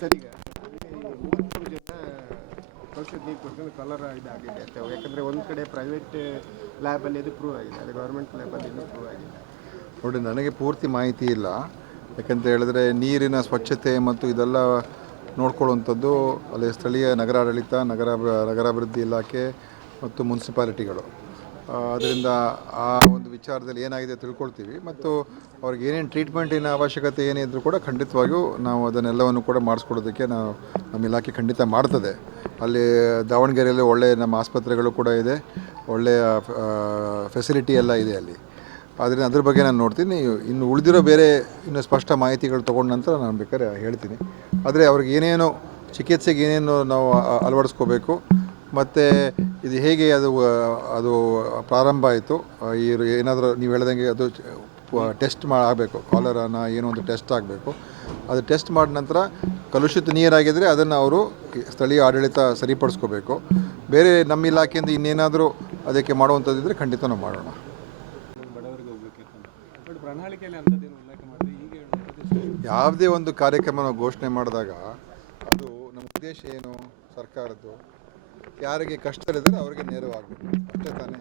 Sir ಈಗ 33 ಜನ ಔಷಧ ನೀರು ಕೊಡ್ಕೊಂಡು ಕಲರ್ ಇದಾಗಿದೆ ಅಂತ. ಯಾಕಂದರೆ ಒಂದು ಕಡೆ ಪ್ರೈವೇಟ್ ಲ್ಯಾಬಲ್ಲಿ ಇದು ಪ್ರೂವ್ ಆಗಿದೆ, ಅದು ಗೌರ್ಮೆಂಟ್ ಲ್ಯಾಬಲ್ಲಿ ಇನ್ನೂ ಪ್ರೂವ್ ಆಗಿಲ್ಲ. ನೋಡಿ, ನನಗೆ ಪೂರ್ತಿ ಮಾಹಿತಿ ಇಲ್ಲ. ಯಾಕಂತ ಹೇಳಿದ್ರೆ ನೀರಿನ ಸ್ವಚ್ಛತೆ ಮತ್ತು ಇದೆಲ್ಲ ನೋಡ್ಕೊಳ್ಳುವಂಥದ್ದು ಅಲ್ಲಿ ಸ್ಥಳೀಯ ನಗರಾಡಳಿತ, ನಗರಾಭಿವೃದ್ಧಿ ಇಲಾಖೆ ಮತ್ತು ಮುನ್ಸಿಪಾಲಿಟಿಗಳು. ಅದರಿಂದ ಆ ಒಂದು ವಿಚಾರದಲ್ಲಿ ಏನಾಗಿದೆ ತಿಳ್ಕೊಳ್ತೀವಿ. ಮತ್ತು ಅವ್ರಿಗೆ ಏನೇನು ಟ್ರೀಟ್ಮೆಂಟಿನ ಅವಶ್ಯಕತೆ ಏನಿದ್ರು ಕೂಡ ಖಂಡಿತವಾಗಿಯೂ ನಾವು ಅದನ್ನೆಲ್ಲವನ್ನು ಕೂಡ ಮಾಡಿಸ್ಕೊಡೋದಕ್ಕೆ ನಮ್ಮ ಇಲಾಖೆ ಖಂಡಿತ ಮಾಡ್ತದೆ. ಅಲ್ಲಿ ದಾವಣಗೆರೆಯಲ್ಲಿ ಒಳ್ಳೆಯ ನಮ್ಮ ಆಸ್ಪತ್ರೆಗಳು ಕೂಡ ಇದೆ, ಒಳ್ಳೆಯ ಫೆಸಿಲಿಟಿ ಎಲ್ಲ ಇದೆ ಅಲ್ಲಿ. ಆದ್ದರಿಂದ ಅದ್ರ ಬಗ್ಗೆ ನಾನು ನೋಡ್ತೀನಿ. ಇನ್ನು ಉಳಿದಿರೋ ಬೇರೆ ಇನ್ನು ಸ್ಪಷ್ಟ ಮಾಹಿತಿಗಳು ತೊಗೊಂಡ ನಂತರ ನಾನು ಬೇಕಾದ್ರೆ ಹೇಳ್ತೀನಿ. ಆದರೆ ಅವ್ರಿಗೆ ಏನೇನೋ ಚಿಕಿತ್ಸೆಗೆ ಏನೇನು ನಾವು ಅಳವಡಿಸ್ಕೋಬೇಕು ಮತ್ತು ಇದು ಹೇಗೆ ಅದು ಪ್ರಾರಂಭ ಆಯಿತು, ಈ ಏನಾದರೂ ನೀವು ಹೇಳ್ದಂಗೆ ಅದು ಟೆಸ್ಟ್ ಆಗಬೇಕು, ಕಾಲರಾನ ಏನೋ ಒಂದು ಟೆಸ್ಟ್ ಆಗಬೇಕು. ಅದು ಟೆಸ್ಟ್ ಮಾಡಿದ ನಂತರ ಕಲುಷಿತ ನೀರಾಗಿದ್ದರೆ ಅದನ್ನು ಅವರು ಸ್ಥಳೀಯ ಆಡಳಿತ ಸರಿಪಡಿಸ್ಕೋಬೇಕು. ಬೇರೆ ನಮ್ಮ ಇಲಾಖೆಯಿಂದ ಇನ್ನೇನಾದರೂ ಅದಕ್ಕೆ ಮಾಡುವಂಥದ್ದಿದ್ದರೆ ಖಂಡಿತ ನಾವು ಮಾಡೋಣ. ಯಾವುದೇ ಒಂದು ಕಾರ್ಯಕ್ರಮ ನಾವು ಘೋಷಣೆ ಮಾಡಿದಾಗ ಅದು ನಮ್ಮ ಉದ್ದೇಶ ಏನು, ಸರ್ಕಾರದ್ದು ಯಾರಿಗೆ ಕಷ್ಟದಲ್ಲಿದ್ದರೆ ಅವರಿಗೆ ನೇರವಾಗಬೇಕು, ಅಷ್ಟೇ ತಾನೇ.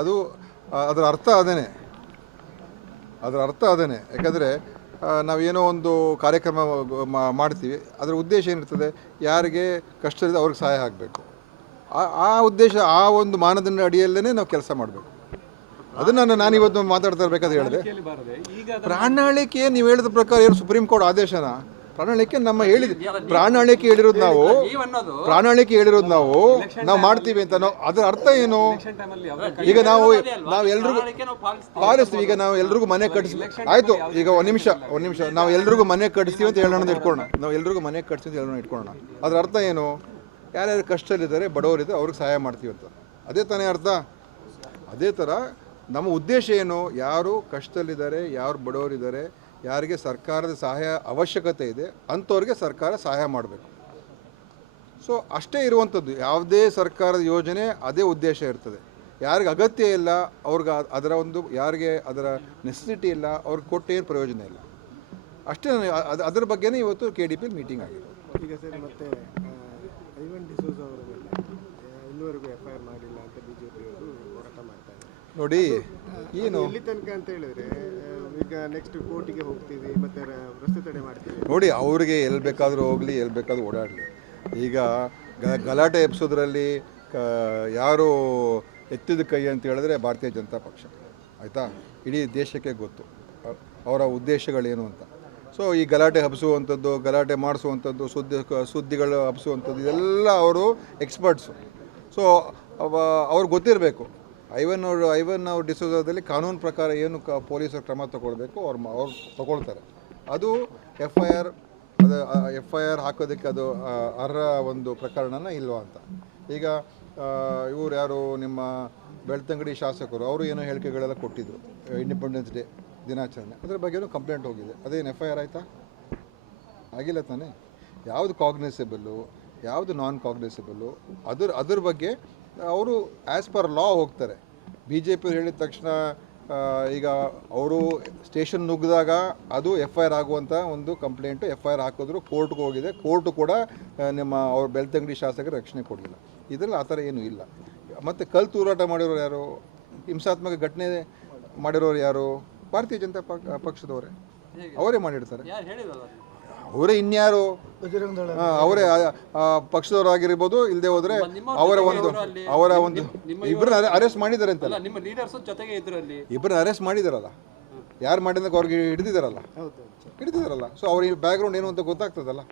ಅದು ಅದರ ಅರ್ಥ ಅದೇನೆ. ಯಾಕಂದರೆ ನಾವೇನೋ ಒಂದು ಕಾರ್ಯಕ್ರಮ ಮಾಡ್ತೀವಿ, ಅದರ ಉದ್ದೇಶ ಏನಿರ್ತದೆ, ಯಾರಿಗೆ ಕಷ್ಟವಿದೆ ಅವ್ರಿಗೆ ಸಹಾಯ ಆಗಬೇಕು. ಆ ಉದ್ದೇಶ, ಆ ಒಂದು ಮಾನದಂಡ ಅಡಿಯಲ್ಲೇ ನಾವು ಕೆಲಸ ಮಾಡಬೇಕು. ಅದನ್ನು ನಾನಿವತ್ತು ಮಾತಾಡ್ತಾ ಇರಬೇಕಾದ್ರೆ ಹೇಳಿದೆ. ಪ್ರಾಣಾಳಿಕೆ ನೀವು ಹೇಳಿದ ಪ್ರಕಾರ ಏನು ಸುಪ್ರೀಂ ಕೋರ್ಟ್ ಆದೇಶನ? ಪ್ರಾಣಾಳಿಕೆ ನಮ್ಮ ಪ್ರಾಣಾಳಿಕೆ ಹೇಳಿರೋದು ನಾವು ಮಾಡ್ತೀವಿ ಅಂತ. ಅದರ ಅರ್ಥ ಏನು? ಈಗ ನಾವು ಎಲ್ರಿಗೂ ಪಾಲಿಸ್ತೀವಿ. ಈಗ ನಾವು ಎಲ್ರಿಗೂ ಮನೆ ಕಟ್ಟಿಸ್ತೀವಿ, ಆಯಿತು. ಈಗ ಒಂದು ನಿಮಿಷ ನಾವು ಎಲ್ರಿಗೂ ಮನೆ ಕಟ್ಟಿಸ್ತೀವಿ ಅಂತ ಹೇಳೋಣ ಇಟ್ಕೊಳ್ಳೋಣ. ಇಟ್ಕೊಳ್ಳೋಣ. ಅದರ ಅರ್ಥ ಏನು? ಯಾರ್ಯಾರು ಕಷ್ಟದಲ್ಲಿದ್ದಾರೆ, ಬಡವರಿದ್ದಾರೆ, ಅವ್ರಿಗೆ ಸಹಾಯ ಮಾಡ್ತೀವಿ ಅಂತ. ಅದೇ ತಾನೇ ಅರ್ಥ. ಅದೇ ಥರ ನಮ್ಮ ಉದ್ದೇಶ ಏನು? ಯಾರು ಕಷ್ಟದಲ್ಲಿದ್ದಾರೆ, ಯಾರು ಬಡವರಿದ್ದಾರೆ, ಯಾರಿಗೆ ಸರ್ಕಾರದ ಸಹಾಯ ಅವಶ್ಯಕತೆ ಇದೆ ಅಂಥವ್ರಿಗೆ ಸರ್ಕಾರ ಸಹಾಯ ಮಾಡಬೇಕು. ಸೊ ಅಷ್ಟೇ ಇರುವಂಥದ್ದು. ಯಾವುದೇ ಸರ್ಕಾರದ ಯೋಜನೆ ಅದೇ ಉದ್ದೇಶ ಇರ್ತದೆ. ಯಾರಿಗೆ ಅಗತ್ಯ ಇಲ್ಲ ಅವ್ರಿಗೆ ಯಾರಿಗೆ ಅದರ ನೆಸೆಸಿಟಿ ಇಲ್ಲ ಅವ್ರಿಗೆ ಕೊಟ್ಟೇನು ಪ್ರಯೋಜನ ಇಲ್ಲ. ಅಷ್ಟೇ. ಅದರ ಬಗ್ಗೆನೇ ಇವತ್ತು KDP ಮೀಟಿಂಗ್ ಆಗಿದೆ. ಈಗ ಸರ್ ಮತ್ತೆ ಐವನ್ ಡಿಸೋಜ ಅವರ ಮೇಲೆ ಇನ್ನೂವರೆಗೂ FIR ಮಾಡಿಲ್ಲ ಅಂತ BJP ಅವರು ಹೋರಾಟ ಮಾಡ್ತಾ ಇದ್ದಾರೆ. ನೋಡಿ, ಏನು ಎಲ್ಲಿ ತನಕ ಅಂತ ಹೇಳಿದ್ರೆ ಈಗ ನೆಕ್ಸ್ಟ್ ಕೋರ್ಟಿಗೆ ಹೋಗ್ತೀವಿ, ಮತ್ತೆ ರಸ್ತೆ ತಡೆ ಮಾಡ್ತೀವಿ. ನೋಡಿ, ಅವ್ರಿಗೆ ಎಲ್ಲಿ ಬೇಕಾದರೂ ಹೋಗಲಿ, ಎಲ್ಲಿ ಬೇಕಾದರೂ ಓಡಾಡಲಿ. ಈಗ ಗಲಾಟೆ ಎಬ್ಸೋದ್ರಲ್ಲಿ ಯಾರು ಎತ್ತಿದ ಕೈ ಅಂತ ಹೇಳಿದ್ರೆ ಭಾರತೀಯ ಜನತಾ ಪಕ್ಷ, ಆಯಿತಾ? ಇಡೀ ದೇಶಕ್ಕೆ ಗೊತ್ತು ಅವರ ಉದ್ದೇಶಗಳೇನು ಅಂತ. ಸೊ ಈ ಗಲಾಟೆ ಹಬ್ಬಿಸುವಂಥದ್ದು, ಗಲಾಟೆ ಮಾಡಿಸುವಂಥದ್ದು, ಸುದ್ದಿಗಳು ಹಬ್ಬಿಸುವಂಥದ್ದು, ಇದೆಲ್ಲ ಅವರು ಎಕ್ಸ್ಪರ್ಟ್ಸು. ಸೊ ಅವ್ರಿಗೆ ಗೊತ್ತಿರಬೇಕು ಐವನ್ ಡಿಸೋಜಾದಲ್ಲಿ ಕಾನೂನು ಪ್ರಕಾರ ಏನು ಪೊಲೀಸರು ಕ್ರಮ ತಗೊಳ್ಬೇಕು ಅವ್ರು ತಗೊಳ್ತಾರೆ. ಅದು FIR ಹಾಕೋದಕ್ಕೆ ಅದು ಅರ್ಹ ಒಂದು ಪ್ರಕರಣನ ಇಲ್ವಾ ಅಂತ. ಈಗ ಇವರು ಯಾರು ನಿಮ್ಮ ಬೆಳ್ತಂಗಡಿ ಶಾಸಕರು, ಅವರು ಏನೋ ಹೇಳಿಕೆಗಳೆಲ್ಲ ಕೊಟ್ಟಿದ್ದರು ಇಂಡಿಪೆಂಡೆನ್ಸ್ ಡೇ ದಿನಾಚರಣೆ, ಅದರ ಬಗ್ಗೆನೂ ಕಂಪ್ಲೇಂಟ್ ಹೋಗಿದೆ. ಅದೇನು FIR ಆಯಿತಾ? ಆಗಿಲ್ಲ ತಾನೇ. ಯಾವುದು ಕಾಗ್ನಿಸಬಲ್ಲು, ಯಾವುದು ನಾನ್ ಕಾಗ್ನಿಸಬಲ್ಲು, ಅದ್ರ ಬಗ್ಗೆ ಅವರು ಆ್ಯಸ್ ಪರ್ ಲಾ ಹೋಗ್ತಾರೆ. BJP ಹೇಳಿದ ತಕ್ಷಣ ಈಗ ಅವರು ಸ್ಟೇಷನ್ ನುಗ್ಗಿದಾಗ ಅದು FIR ಆಗುವಂಥ ಒಂದು ಕಂಪ್ಲೇಂಟು FIR ಹಾಕಿದ್ರು, ಕೋರ್ಟ್ಗೆ ಹೋಗಿದೆ. ಕೋರ್ಟು ಕೂಡ ಅವ್ರ ಬೆಳ್ತಂಗಡಿ ಶಾಸಕರು ರಕ್ಷಣೆ ಕೊಡಲಿಲ್ಲ. ಇದರಲ್ಲಿ ಆ ಥರ ಏನೂ ಇಲ್ಲ. ಮತ್ತು ಕಲ್ಲು ತೂರಾಟ ಮಾಡಿರೋರು ಯಾರು, ಹಿಂಸಾತ್ಮಕ ಘಟನೆ ಮಾಡಿರೋರು ಯಾರು? ಭಾರತೀಯ ಜನತಾ ಪಕ್ಷದವರೇ, ಅವರೇ ಮಾಡಿರ್ತಾರೆ. ಅವರೇ ಇನ್ಯಾರು? ಅವರೇ ಪಕ್ಷದವರಾಗಿರ್ಬೋದು, ಇಲ್ಲದೆ ಹೋದರೆ ಅವರ ಒಂದು ಇಬ್ಬರನ್ನ ಅರೆಸ್ಟ್ ಮಾಡಿದ್ದಾರೆ ಅಂತಲ್ಲ. ಇಬ್ಬರನ್ನ ಅರೆಸ್ಟ್ ಮಾಡಿದಾರಲ್ಲ, ಯಾರು ಮಾಡಿದಾಗ ಅವ್ರಿಗೆ ಹಿಡಿದಿದ್ದಾರಲ್ಲ. ಸೊ ಅವ್ರ ಬ್ಯಾಕ್ಗ್ರೌಂಡ್ ಏನು ಅಂತ ಗೊತ್ತಾಗ್ತದಲ್ಲ.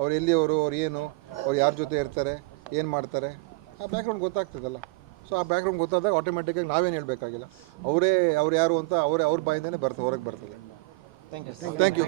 ಅವ್ರು ಎಲ್ಲಿಯವರು, ಅವ್ರು ಏನು, ಅವ್ರು ಯಾರ ಜೊತೆ ಇರ್ತಾರೆ, ಏನು ಮಾಡ್ತಾರೆ, ಆ ಬ್ಯಾಕ್ಗ್ರೌಂಡ್ ಗೊತ್ತಾಗ್ತದಲ್ಲ. ಸೊ ಆ ಬ್ಯಾಕ್ಗ್ರೌಂಡ್ ಗೊತ್ತಾದಾಗ ಆಟೋಮೆಟಿಕ್ಕಾಗಿ ನಾವೇನು ಹೇಳಬೇಕಾಗಿಲ್ಲ. ಅವ್ರು ಯಾರು ಅಂತ ಅವ್ರ ಬಾಯಿಂದನೇ ಹೊರಗೆ ಬರ್ತದೆ. Thank you.